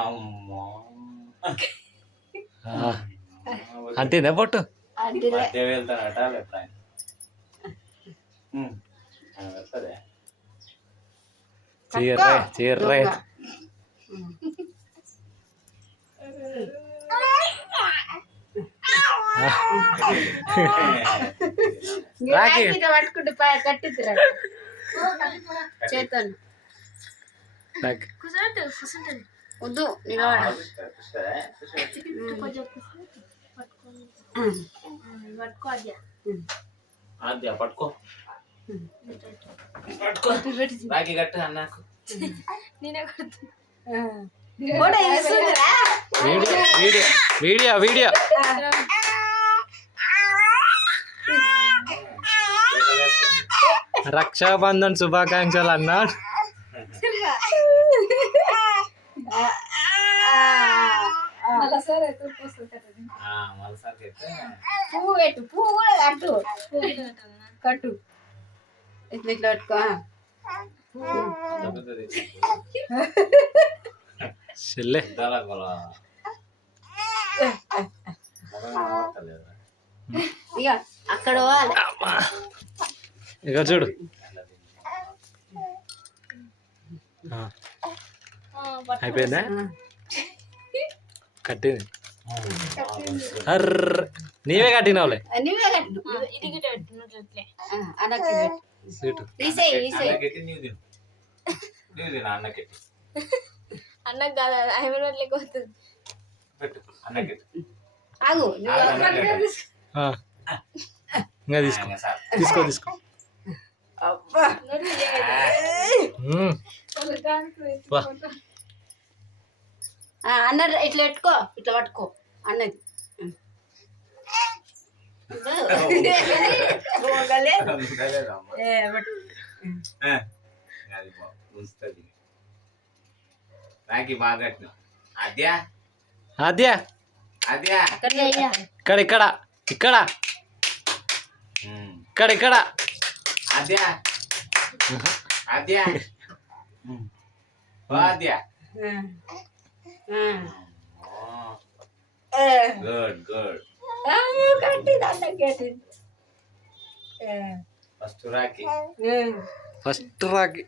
అమ్మో అంతేనా పొట్టు వెళ్తానట ఎప్పుడైనా వస్తుంది చీర్రే పట్టుకుంటే కట్టిద్దురా చేతాను వద్దు ఆద్య పట్టుకో పట్టుకో రాఖీ కట్టు అన్నకు నేనే కడుతు వీడియో వీడియో రక్షాబంధన్ శుభాకాంక్షలు అన్నాడు పువ్వు పెట్టు పువ్వు కూడా కట్టు కట్టు ఇట్లా ఇట్లా పట్టుకో చెల్లె ఇక అక్కడ ఇక చూడు అయిపోయిందా కట్టింది అర్ర నీవే కట్టినావులే నువ్వే కట్టు అన్నకు కాదు హైదరాబాద్లోకి వస్తుంది ఆగు ఇంకా తీసుకో తీసుకో అబ్బా అన్న ఇట్లా పెట్టుకో ఇట్లా పట్టుకో అన్నది రాఖీ బాగా కట్టినా అద్యా అద్యా అద్యా ఇక్కడ ఇక్కడ ఇక్కడ ఇక్కడ ఇక్కడ Adya Adya Adya good good first Rakhi first Rakhi